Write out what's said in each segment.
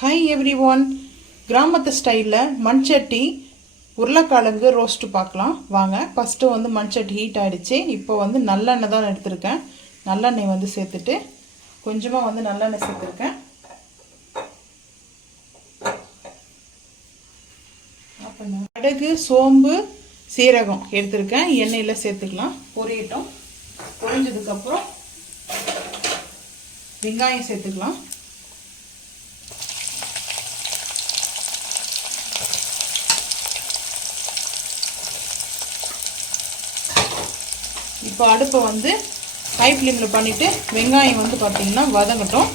Hi every one, கிராமத்து ஸ்டைலில் மண்சட்டி உருளைக்கிழங்கு ரோஸ்ட்டு பார்க்கலாம் வாங்க. ஃபஸ்ட்டு வந்து மண்சட்டி ஹீட் ஆகிடுச்சு. இப்போ வந்து நல்லெண்ணெய் தான் எடுத்திருக்கேன். நல்லெண்ணெய் வந்து சேர்த்துட்டு கொஞ்சமாக வந்து நல்லெண்ணெய் சேர்த்துருக்கேன். கடுகு, சோம்பு, சீரகம் எடுத்திருக்கேன். எண்ணெயில் சேர்த்துக்கலாம். பொரியட்டும். பொரிஞ்சதுக்கப்புறம் வெங்காயம் சேர்த்துக்கலாம். இப்போ அடுப்பை வந்து ஹை ஃப்ளேமில் பண்ணிவிட்டு வெங்காயம் வந்து பார்த்திங்கன்னா வதங்கட்டும்.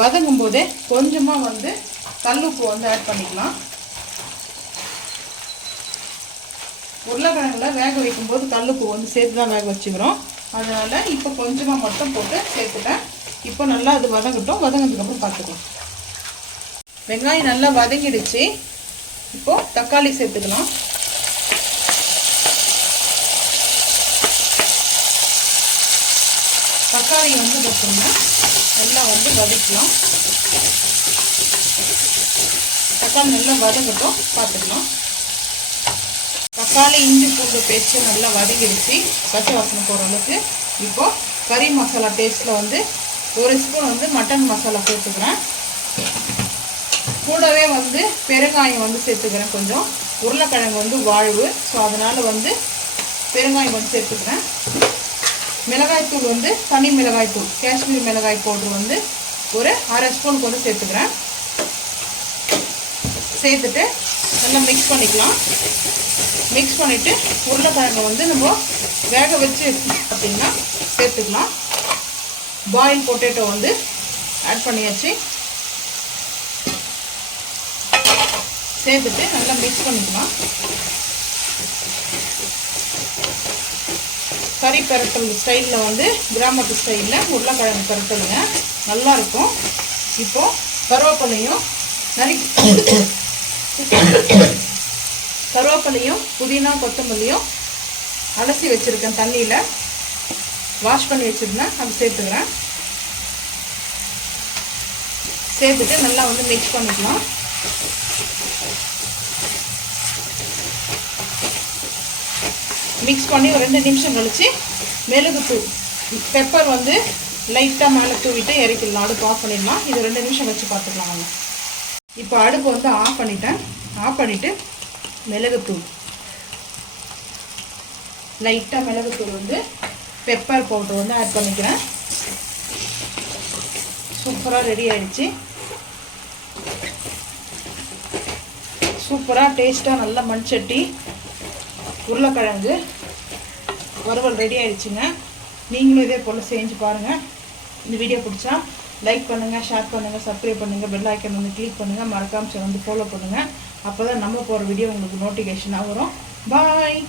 வதங்கும் போதே கொஞ்சமாக வந்து கல்லுப்பு வந்து ஆட் பண்ணிக்கலாம். உருளைக்கிழங்குல வேக வைக்கும்போது கல்லுப்பு வந்து சேர்த்து தான் வேக வச்சுக்கிறோம். அதனால் இப்போ கொஞ்சமாக மட்டும் போட்டு சேர்த்துட்டேன். இப்போ நல்லா அது வதங்கட்டும். வதங்கினதுக்கப்புறம் பார்த்துக்கலாம். வெங்காயம் நல்லா வதங்கிடுச்சு. இப்போது தக்காளி சேர்த்துக்கலாம். தக்காளி வந்து பார்த்தீங்கன்னா நல்லா வந்து வதக்கலாம். தக்காளி நல்லா வதங்கட்டும், பார்த்துக்கலாம். தக்காளி இஞ்சி பூண்டு பேஸ்ட்டு நல்லா வதங்கிடுச்சு, பச்சை வாசனை போகிற அளவுக்கு. இப்போது கறி மசாலா டேஸ்ட்டில் வந்து ஒரு ஸ்பூன் வந்து மட்டன் மசாலா சேர்த்துக்கிறேன். கூடவே வந்து பெருங்காயம் வந்து சேர்த்துக்கிறேன். கொஞ்சம் உருளைக்கிழங்கு வந்து வாழ்வு, ஸோ அதனால் வந்து பெருங்காயம் வந்து சேர்த்துக்கிறேன். மிளகாய்த்தூள் வந்து தனி மிளகாய்த்தூள், காஷ்மீர் மிளகாய் பவுடர் வந்து ஒரு அரை ஸ்பூனுக்கு வந்து சேர்த்துக்கிறேன். சேர்த்துட்டு நல்லா மிக்ஸ் பண்ணிக்கலாம். மிக்ஸ் பண்ணிவிட்டு உருளைக்கிழங்கு வந்து நம்ம வேக வச்சு பார்த்திங்கன்னா சேர்த்துக்கலாம். பாயில் பொட்டேட்டோ வந்து ஆட் பண்ணியாச்சு. சேர்த்துட்டு நல்லா மிக்ஸ் பண்ணிக்கலாம். கறி பரட்டல் ஸ்டைலில் வந்து கிராமத்து ஸ்டைலில் உருளைக்கிழங்கு பரட்டலுங்க, நல்லாயிருக்கும். இப்போது கருவேப்பிலையும் புதினா கொத்தமல்லியும் அலசி வச்சுருக்கேன், தண்ணியில் வாஷ் பண்ணி வச்சுருந்தேன், அது சேர்த்துக்கிறேன். சேர்த்துட்டு நல்லா வந்து மிக்ஸ் பண்ணிக்கலாம். மிக்ஸ் பண்ணி ஒரு 2 நிமிஷம் கழித்து மிளகுத்தூள் பெப்பர் வந்து லைட்டாக மேலே தூவிட்டு இறக்கிடலாம். அடுப்பு ஆஃப் பண்ணிடலாம். இது 2 நிமிஷம் வச்சு பார்த்துக்கலாம். இப்போ அடுப்பு வந்து ஆஃப் பண்ணிட்டேன். ஆஃப் பண்ணிவிட்டு மிளகுத்தூள் லைட்டாக மிளகுத்தூள் வந்து பெப்பர் பவுடர் வந்து ஆட் பண்ணிக்கிறேன். சூப்பராக ரெடி ஆகிடுச்சு. சூப்பராக டேஸ்ட்டாக நல்ல மண்சட்டி உருளைக்கிழங்கு வறுவல் ரெடி ஆகிடுச்சுங்க. நீங்களும் இதே போல் செஞ்சு பாருங்கள். இந்த வீடியோ பிடிச்சா லைக் பண்ணுங்கள், ஷேர் பண்ணுங்கள், சப்ஸ்கிரைப் பண்ணுங்கள், பெல் ஐக்கன் வந்து கிளிக் பண்ணுங்கள், மறக்காமல் வந்து ஃபாலோ பண்ணுங்கள். அப்போ தான் நம்ம போகிற வீடியோ உங்களுக்கு நோட்டிஃபிகேஷனாக வரும். பாய்.